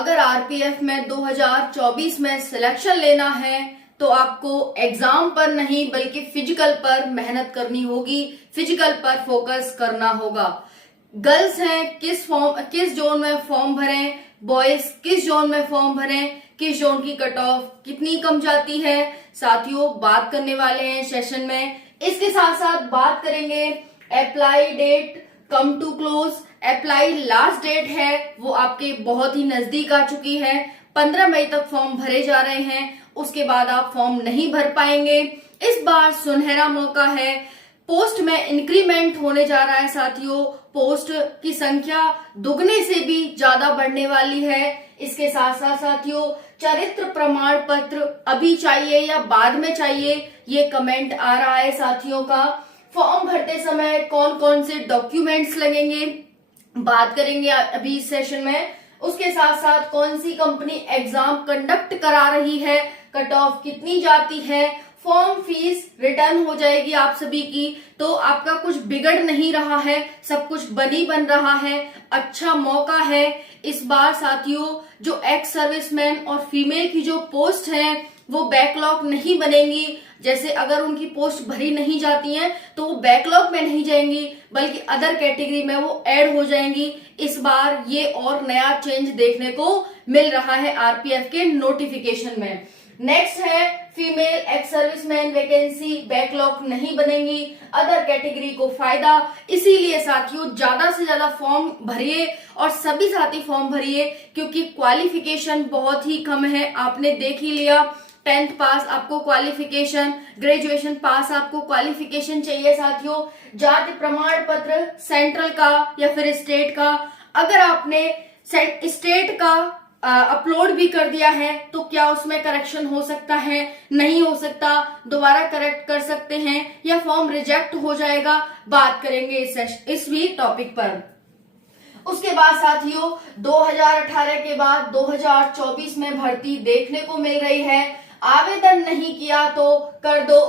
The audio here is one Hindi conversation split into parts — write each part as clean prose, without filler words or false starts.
अगर आरपीएफ में 2024 में सिलेक्शन लेना है तो आपको एग्जाम पर नहीं बल्कि फिजिकल पर मेहनत करनी होगी, फिजिकल पर फोकस करना होगा। गर्ल्स हैं किस जोन में फॉर्म भरें, बॉयज किस जोन में फॉर्म भरें, किस जोन की कट ऑफ कितनी कम जाती है, साथियों बात करने वाले हैं सेशन में। इसके साथ साथ बात करेंगे apply date come to close. Apply last date है वो आपके बहुत ही नजदीक आ चुकी है। 15 मई तक फॉर्म भरे जा रहे हैं, उसके बाद आप फॉर्म नहीं भर पाएंगे। इस बार सुनहरा मौका है, पोस्ट में इंक्रीमेंट होने जा रहा है साथियों, पोस्ट की संख्या दुगने से भी ज्यादा बढ़ने वाली है। इसके साथ साथ साथियों चरित्र प्रमाण पत्र अभी चाहिए या बाद में चाहिए, ये कमेंट आ रहा है साथियों का। फॉर्म भरते समय कौन कौन से डॉक्यूमेंट्स लगेंगे बात करेंगे अभी इस सेशन में। उसके साथ साथ कौन सी कंपनी एग्जाम कंडक्ट करा रही है, कट ऑफ कितनी जाती है, फॉर्म फीस रिटर्न हो जाएगी आप सभी की, तो आपका कुछ बिगड़ नहीं रहा है, सब कुछ बन रहा है। अच्छा मौका है इस बार साथियों। जो एक्स सर्विसमैन और फीमेल की जो पोस्ट है वो बैकलॉग नहीं बनेंगी। जैसे अगर उनकी पोस्ट भरी नहीं जाती है तो वो बैकलॉग में नहीं जाएंगी बल्कि अदर कैटेगरी में वो ऐड हो जाएंगी। इस बार ये और नया चेंज देखने को मिल रहा है आरपीएफ के नोटिफिकेशन में। नेक्स्ट है female ex serviceman vacancy backlog नहीं बनेंगी, अदर कैटेगरी को फायदा। इसीलिए साथियों ज्यादा से ज्यादा फॉर्म भरिए और सभी साथी फॉर्म भरिए, क्योंकि क्वालिफिकेशन बहुत ही कम है। आपने देख ही लिया 10th पास आपको क्वालिफिकेशन, ग्रेजुएशन पास आपको क्वालिफिकेशन चाहिए साथियों। जाति प्रमाण पत्र सेंट्रल का या फिर स्टेट का, अगर आपने स्टेट का अपलोड भी कर दिया है तो क्या उसमें करेक्शन हो सकता है? नहीं हो सकता, दोबारा करेक्ट कर सकते हैं या फॉर्म रिजेक्ट हो जाएगा। बात करेंगे इस भी टॉपिक पर। उसके बाद साथियों 2018 के बाद 2024 में भर्ती देखने को मिल रही है। आवेदन नहीं किया तो कर दो,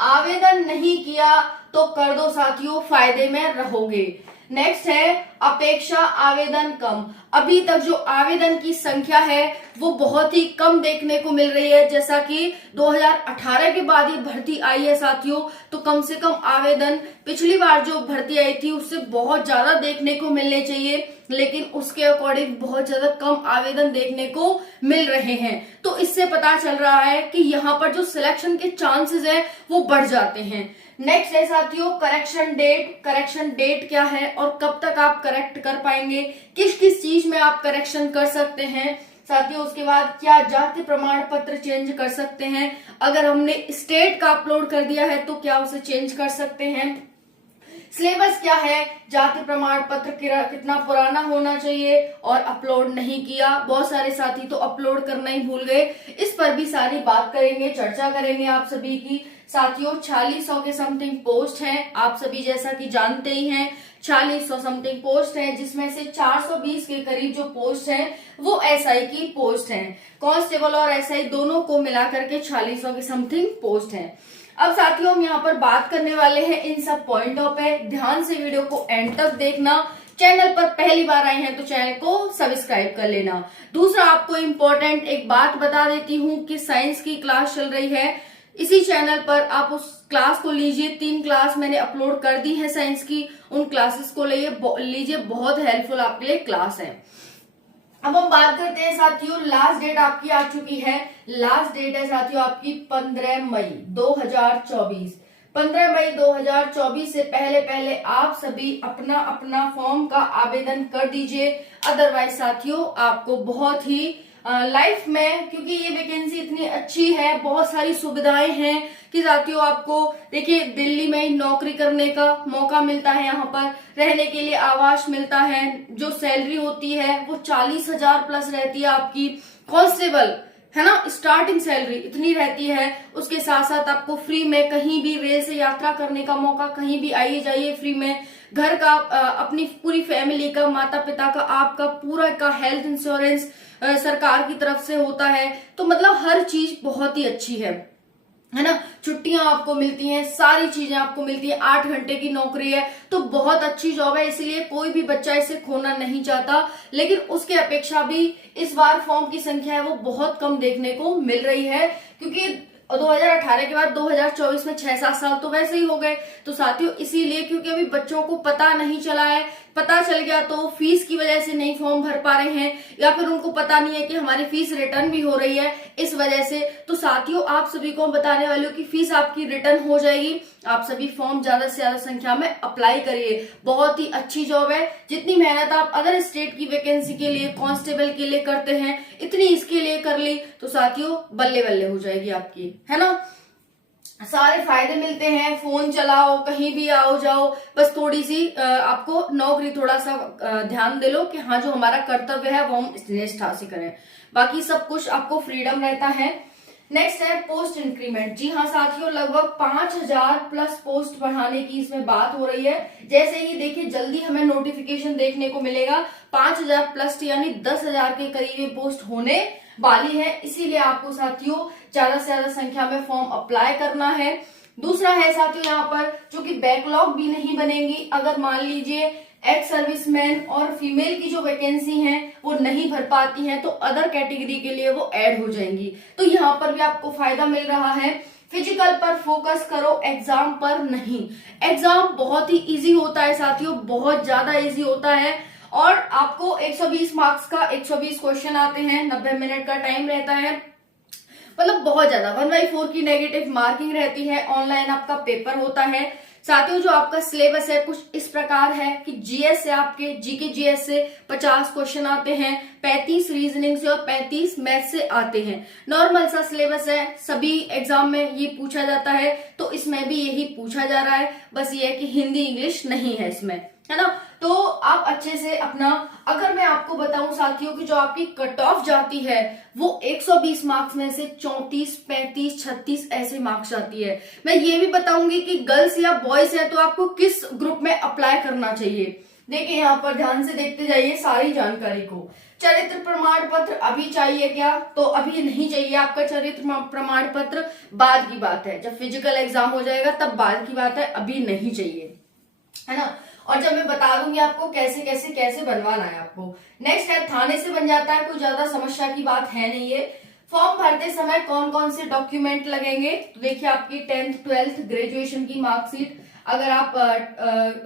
आवेदन नहीं किया तो कर दो साथियों, फायदे में रहोगे। नेक्स्ट है अपेक्षा आवेदन कम। अभी तक जो आवेदन की संख्या है वो बहुत ही कम देखने को मिल रही है। जैसा कि 2018 के बाद ये भर्ती आई है साथियों, तो कम से कम आवेदन पिछली बार जो भर्ती आई थी उससे बहुत ज्यादा देखने को मिलने चाहिए, लेकिन उसके अकॉर्डिंग बहुत ज्यादा कम आवेदन देखने को मिल रहे हैं। तो इससे पता चल रहा है कि यहाँ पर जो सिलेक्शन के चांसेस है वो बढ़ जाते हैं। नेक्स्ट है साथियों करेक्शन डेट। करेक्शन डेट क्या है और कब तक आप करेक्ट कर पाएंगे, किस किस चीज में आप करेक्शन कर सकते हैं साथियों। उसके बाद क्या जाति प्रमाण पत्र चेंज कर सकते हैं, अगर हमने स्टेट का अपलोड कर दिया है तो क्या उसे चेंज कर सकते हैं। सिलेबस क्या है, जाति प्रमाण पत्र कितना पुराना होना चाहिए और अपलोड नहीं किया, बहुत सारे साथी तो अपलोड करना ही भूल गए। इस पर भी सारी बात करेंगे, चर्चा करेंगे आप सभी की साथियों। 4600 के समथिंग पोस्ट हैं, आप सभी जैसा कि जानते ही हैं 4600 समथिंग पोस्ट हैं, जिसमें से 420 के करीब जो पोस्ट हैं वो एसआई की पोस्ट हैं। कांस्टेबल और एसआई दोनों को मिलाकर के 4600 के समथिंग पोस्ट हैं। अब साथियों हम यहाँ पर बात करने वाले हैं इन सब पॉइंटों पे, ध्यान से वीडियो को एंड तक देखना। चैनल पर पहली बार आए हैं तो चैनल को सब्सक्राइब कर लेना। दूसरा आपको इम्पोर्टेंट एक बात बता देती हूँ कि साइंस की क्लास चल रही है इसी चैनल पर, आप उस क्लास को लीजिए। 3 क्लास मैंने अपलोड कर दी है साइंस की, उन क्लासेस को लीजिए, बहुत हेल्पफुल आपके लिए क्लास है। अब हम बात करते हैं साथियों, लास्ट डेट आपकी आ चुकी है। लास्ट डेट है साथियों आपकी 15 मई 2024। 15 मई 2024 से पहले आप सभी अपना अपना फॉर्म का आवेदन कर दीजिए। अदरवाइज साथियों आपको बहुत ही लाइफ में, क्योंकि ये वैकेंसी इतनी अच्छी है, बहुत सारी सुविधाएं हैं कि साथियों आपको देखिए दिल्ली में ही नौकरी करने का मौका मिलता है, यहाँ पर रहने के लिए आवास मिलता है, जो सैलरी होती है वो 40,000 प्लस रहती है आपकी। कांस्टेबल है ना, स्टार्टिंग सैलरी इतनी रहती है। उसके साथ साथ आपको फ्री में कहीं भी रेल से यात्रा करने का मौका, कहीं भी आइए जाइए फ्री में। घर का अपनी पूरी फैमिली का, माता पिता का, आपका पूरा का हेल्थ इंश्योरेंस सरकार की तरफ से होता है। तो मतलब हर चीज बहुत ही अच्छी है। है ना, छुट्टियां आपको मिलती हैं, सारी चीजें आपको मिलती हैं, 8 घंटे की नौकरी है, तो बहुत अच्छी जॉब है, इसलिए कोई भी बच्चा इसे खोना नहीं चाहता। लेकिन उसके अपेक्षा भी इस बार फॉर्म की संख्या है वो बहुत कम देखने को मिल रही है, क्योंकि 2018 के बाद 2024 में 6-7 साल तो वैसे ही हो गए। तो साथियों इसीलिए, क्योंकि अभी बच्चों को पता नहीं चला है, पता चल गया तो फीस की वजह से नहीं फॉर्म भर पा रहे हैं, या फिर उनको पता नहीं है कि हमारी फीस रिटर्न भी हो रही है इस वजह से। तो साथियों आप सभी को बताने वाली हूँ कि फीस आपकी रिटर्न हो जाएगी, आप सभी फॉर्म ज्यादा से ज्यादा संख्या में अप्लाई करिए, बहुत ही अच्छी जॉब है। जितनी मेहनत आप अदर स्टेट की वैकेंसी के लिए, कांस्टेबल के लिए करते हैं, इतनी इसके लिए कर ली तो साथियों बल्ले बल्ले हो जाएगी आपकी, है ना। सारे फायदे मिलते हैं, फोन चलाओ, कहीं भी आओ जाओ, बस थोड़ी सी आपको नौकरी थोड़ा सा ध्यान दे लो कि हाँ जो हमारा कर्तव्य है वो हम निष्ठा से करें, बाकी सब कुछ आपको फ्रीडम रहता है। नेक्स्ट है पोस्ट इंक्रीमेंट। जी हाँ साथियों, लगभग 5000 प्लस पोस्ट बढ़ाने की इसमें बात हो रही है। जैसे ही देखिए जल्दी हमें नोटिफिकेशन देखने को मिलेगा, 5000 प्लस यानी 10,000 के करीब ये पोस्ट होने वाली है, इसीलिए आपको साथियों ज्यादा से ज्यादा संख्या में फॉर्म अप्लाई करना है। दूसरा है साथियों यहाँ पर जो कि बैकलॉग भी नहीं बनेंगी, अगर मान लीजिए एक्स सर्विसमैन और फीमेल की जो वैकेंसी हैं वो नहीं भर पाती हैं तो अदर कैटेगरी के लिए वो ऐड हो जाएंगी, तो यहाँ पर भी आपको फायदा मिल रहा है। फिजिकल पर फोकस करो, एग्जाम पर नहीं। एग्जाम बहुत ही इजी होता है साथियों, बहुत ज्यादा इजी होता है, और आपको 120 मार्क्स का 120 क्वेश्चन आते हैं, 90 मिनट का टाइम रहता है, मतलब बहुत ज्यादा 1/4 की नेगेटिव मार्किंग रहती है, ऑनलाइन आपका पेपर होता है। साथियों जो आपका सिलेबस है कुछ इस प्रकार है कि जीएस से आपके जीके जीएस से 50 क्वेश्चन आते हैं, 35 रीजनिंग से और 35 मैथ से आते हैं। नॉर्मल सा सिलेबस है, सभी एग्जाम में ये पूछा जाता है, तो इसमें भी यही पूछा जा रहा है, बस ये है कि हिंदी इंग्लिश नहीं है इसमें, है ना। तो आप अच्छे से अपना, अगर मैं आपको बताऊं साथियों कि जो आपकी कट ऑफ जाती है वो 120 मार्क्स में से 34, 35, 36 ऐसे मार्क्स आती है। मैं ये भी बताऊंगी कि गर्ल्स या बॉयज है तो आपको किस ग्रुप में अप्लाई करना चाहिए। देखिए यहाँ पर ध्यान से देखते जाइए सारी जानकारी को। चरित्र प्रमाण पत्र अभी चाहिए क्या? तो अभी नहीं चाहिए आपका चरित्र प्रमाण पत्र, बाद की बात है, जब फिजिकल एग्जाम हो जाएगा तब बाद की बात है, अभी नहीं चाहिए, है ना। और जब मैं बता दूंगी आपको कैसे कैसे कैसे बनवाना है आपको। नेक्स्ट है थाने से बन जाता है, कोई ज्यादा समस्या की बात है नहीं है। फॉर्म भरते समय कौन कौन से डॉक्यूमेंट लगेंगे, तो देखिए आपकी 10th 12th ग्रेजुएशन की मार्कशीट, अगर आप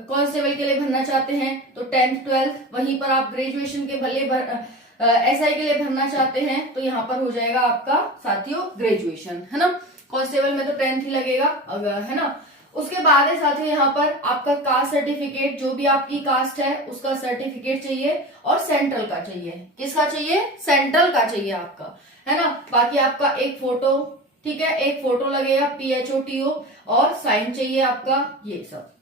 कांस्टेबल के लिए भरना चाहते हैं तो 10th 12th, वहीं पर आप ग्रेजुएशन के भले एसआई के लिए भरना चाहते हैं तो यहाँ पर हो जाएगा आपका साथियों ग्रेजुएशन, है ना। कांस्टेबल में तो 10th ही लगेगा, अगर, है ना। उसके बाद है साथियों यहाँ पर आपका कास्ट सर्टिफिकेट, जो भी आपकी कास्ट है उसका सर्टिफिकेट चाहिए, और सेंट्रल का चाहिए। किसका चाहिए? सेंट्रल का चाहिए आपका, है ना। बाकी आपका एक फोटो, ठीक है, एक फोटो लगेगा, PHOTO, और साइन चाहिए आपका, ये सब,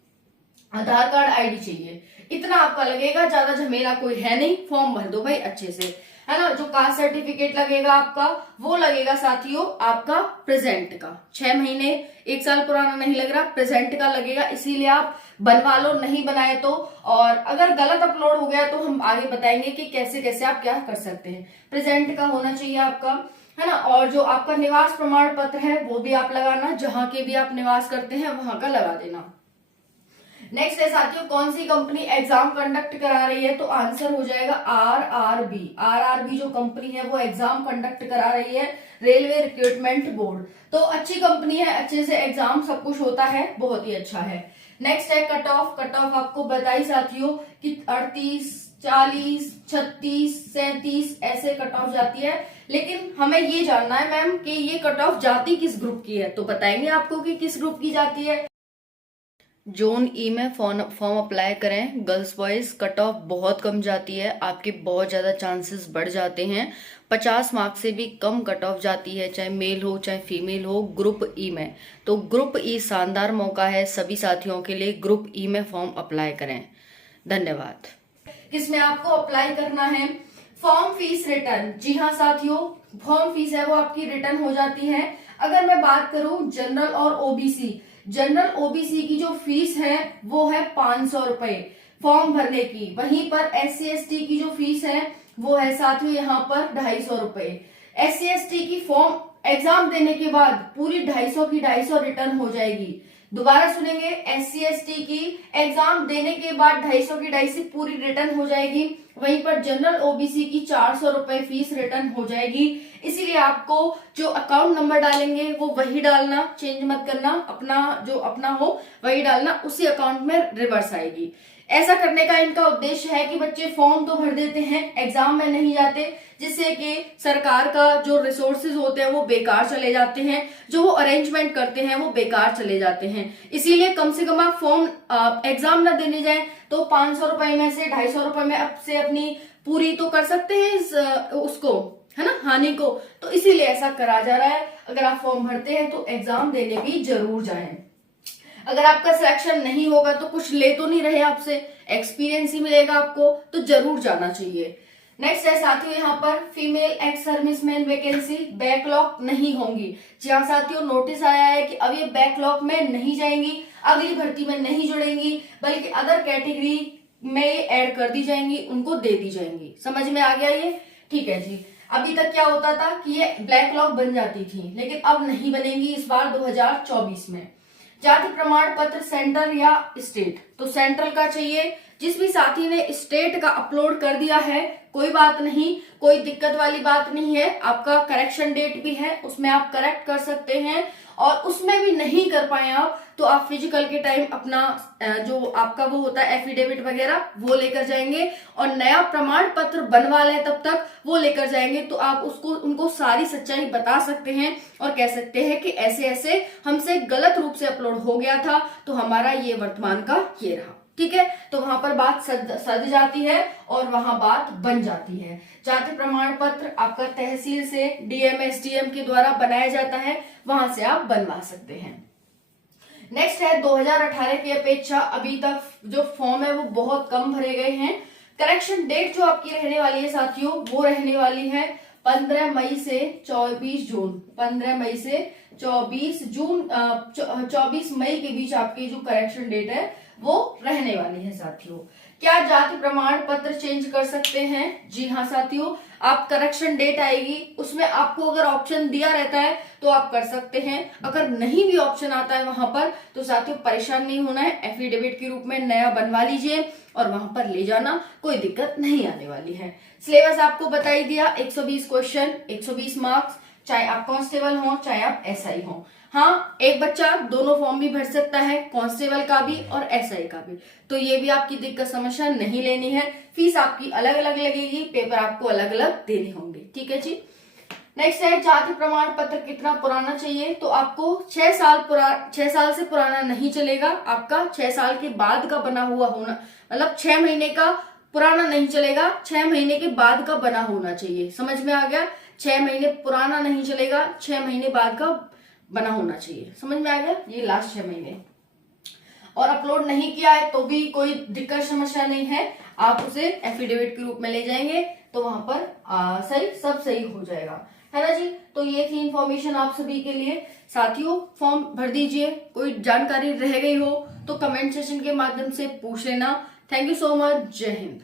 आधार कार्ड, आईडी चाहिए, इतना आपका लगेगा, ज्यादा झमेला कोई है नहीं। फॉर्म भर दो भाई अच्छे से, है ना। जो कास्ट सर्टिफिकेट लगेगा आपका वो लगेगा साथियों आपका प्रेजेंट का, 6 महीने 1 साल पुराना नहीं लग रहा, प्रेजेंट का लगेगा, इसीलिए आप बनवा लो, नहीं बनाए तो। और अगर गलत अपलोड हो गया तो हम आगे बताएंगे कि कैसे कैसे आप क्या कर सकते हैं। प्रेजेंट का होना चाहिए आपका, है ना। और जो आपका निवास प्रमाण पत्र है वो भी आप लगाना, जहां के भी आप निवास करते हैं वहां का लगा देना। नेक्स्ट है साथियों कौन सी कंपनी एग्जाम कंडक्ट करा रही है, तो आंसर हो जाएगा RRB। RRB जो कंपनी है वो एग्जाम कंडक्ट करा रही है, रेलवे रिक्रूटमेंट बोर्ड। तो अच्छी कंपनी है, अच्छे से एग्जाम सब कुछ होता है, बहुत ही अच्छा है। नेक्स्ट है कट ऑफ। कट ऑफ आपको बताई साथियों कि 38, 40, 36, 37 ऐसे कट ऑफ जाती है, लेकिन हमें ये जानना है मैम कि ये कट ऑफ जाती किस ग्रुप की है, तो बताएंगे आपको कि किस ग्रुप की जाती है। जोन ई में फॉर्म अप्लाई करें, गर्ल्स बॉयज कट ऑफ बहुत कम जाती है, आपके बहुत ज़्यादा चांसेस बढ़ जाते हैं। 50 मार्क्स से भी कम कट ऑफ जाती है, चाहे मेल हो चाहे फीमेल हो, ग्रुप ई में। तो ग्रुप ई शानदार मौका है सभी साथियों के लिए, ग्रुप ई में फॉर्म अप्लाई करें। धन्यवाद। किसमें आपको अप्लाई करना है? Form fees return. जी हाँ साथियों, फॉर्म फीस है वो आपकी रिटर्न हो जाती है। अगर मैं बात करूं जनरल और ओबीसी, जनरल ओबीसी की जो फीस है वो है 500 रुपए फॉर्म भरने की, वहीं पर SC ST की जो फीस है वो है साथियों यहाँ पर 250 रुपए। SC ST की फॉर्म एग्जाम देने के बाद पूरी 250 की 250 रिटर्न हो जाएगी। दोबारा सुनेंगे, SC/ST की एग्जाम देने के बाद 250 की 250 पूरी रिटर्न हो जाएगी। वहीं पर जनरल OBC की 400 रुपए फीस रिटर्न हो जाएगी। इसीलिए आपको जो अकाउंट नंबर डालेंगे वो वही डालना, चेंज मत करना, अपना जो अपना हो वही डालना, उसी अकाउंट में रिवर्स आएगी। ऐसा करने का इनका उद्देश्य है कि बच्चे फॉर्म तो भर देते हैं, एग्जाम में नहीं जाते, जिससे कि सरकार का जो रिसोर्सेज होते हैं वो बेकार चले जाते हैं, जो वो अरेंजमेंट करते हैं वो बेकार चले जाते हैं। इसीलिए कम से कम आप फॉर्म एग्जाम ना देने जाएं तो 500 रुपए में से 250 रुपए में अब से अपनी पूरी तो कर सकते हैं उसको, है ना, हानि को। तो इसीलिए ऐसा करा जा रहा है। अगर आप फॉर्म भरते हैं तो एग्जाम देने भी जरूर जाएं। अगर आपका सिलेक्शन नहीं होगा तो कुछ ले तो नहीं रहे आपसे, एक्सपीरियंस ही मिलेगा आपको, तो जरूर जाना चाहिए। नेक्स्ट है साथियों, यहाँ पर female ex serviceman vacancy backlog नहीं होंगी। जी हाँ साथियों, नोटिस आया है कि अब ये बैकलॉग में नहीं जाएंगी, अगली भर्ती में नहीं जुड़ेंगी, बल्कि अदर कैटेगरी में ऐड कर दी जाएंगी, उनको दे दी जाएंगी। समझ में आ गया ये? ठीक है जी। अभी तक क्या होता था कि ये ब्लैकलॉग बन जाती थी, लेकिन अब नहीं बनेंगी इस बार 2024 में। जाति प्रमाण पत्र सेंट्रल या स्टेट, तो सेंट्रल का चाहिए। जिस भी साथी ने स्टेट का अपलोड कर दिया है कोई बात नहीं, कोई दिक्कत वाली बात नहीं है। आपका करेक्शन डेट भी है, उसमें आप करेक्ट कर सकते हैं। और उसमें भी नहीं कर पाए आप तो आप फिजिकल के टाइम अपना जो आपका वो होता है एफिडेविट वगैरह वो लेकर जाएंगे, और नया प्रमाण पत्र बनवा लें तब तक वो लेकर जाएंगे। तो आप उनको सारी सच्चाई बता सकते हैं और कह सकते हैं कि ऐसे ऐसे हमसे गलत रूप से अपलोड हो गया था, तो हमारा ये वर्तमान का ये रहा। ठीक है, तो वहां पर बात सद जाती है और वहां बात बन जाती है। जाति प्रमाण पत्र आपका तहसील से DM SDM के द्वारा बनाया जाता है, वहां से आप बनवा सकते हैं। नेक्स्ट है 2018 की अपेक्षा अभी तक जो फॉर्म है वो बहुत कम भरे गए हैं। करेक्शन डेट जो आपकी रहने वाली है साथियों, वो रहने वाली है 15 मई से 24 जून। 15 मई से 24 जून 24 मई के बीच आपकी जो करेक्शन डेट है वो रहने वाली है साथियों। क्या जाति प्रमाण पत्र चेंज कर सकते हैं? जी हाँ साथियों, आप करेक्शन डेट आएगी उसमें आपको अगर ऑप्शन दिया रहता है तो आप कर सकते हैं। अगर नहीं भी ऑप्शन आता है वहां पर तो साथियों परेशान नहीं होना है, एफिडेविट के रूप में नया बनवा लीजिए और वहां पर ले जाना, कोई दिक्कत नहीं आने वाली है। सिलेबस आपको बता ही दिया, 120 क्वेश्चन, 120 मार्क्स, चाहे आप कांस्टेबल हो चाहे आप SI हो। हाँ, एक बच्चा दोनों फॉर्म भी भर सकता है, कांस्टेबल का भी और SI का भी, तो ये भी आपकी दिक्कत समस्या नहीं लेनी है। फीस आपकी अलग अलग लगेगी, पेपर आपको अलग अलग देने होंगे। ठीक है जी। नेक्स्ट है जाति प्रमाण पत्र कितना पुराना चाहिए, तो आपको 6 साल से पुराना नहीं चलेगा, आपका 6 साल के बाद का बना हुआ होना, मतलब 6 महीने का पुराना नहीं चलेगा, 6 महीने के बाद का बना होना चाहिए। समझ में आ गया? 6 महीने पुराना नहीं चलेगा, 6 महीने बाद का बना होना चाहिए। समझ में आ गया? ये लास्ट 6 महीने। और अपलोड नहीं किया है तो भी कोई दिक्कत समस्या नहीं है, आप उसे एफिडेविट के रूप में ले जाएंगे तो वहां पर सब सही हो जाएगा, है ना जी। तो ये थी इंफॉर्मेशन आप सभी के लिए। साथियों फॉर्म भर दीजिए, कोई जानकारी रह गई हो तो कमेंट सेशन के माध्यम से पूछ लेना। थैंक यू सो मच, जय हिंद।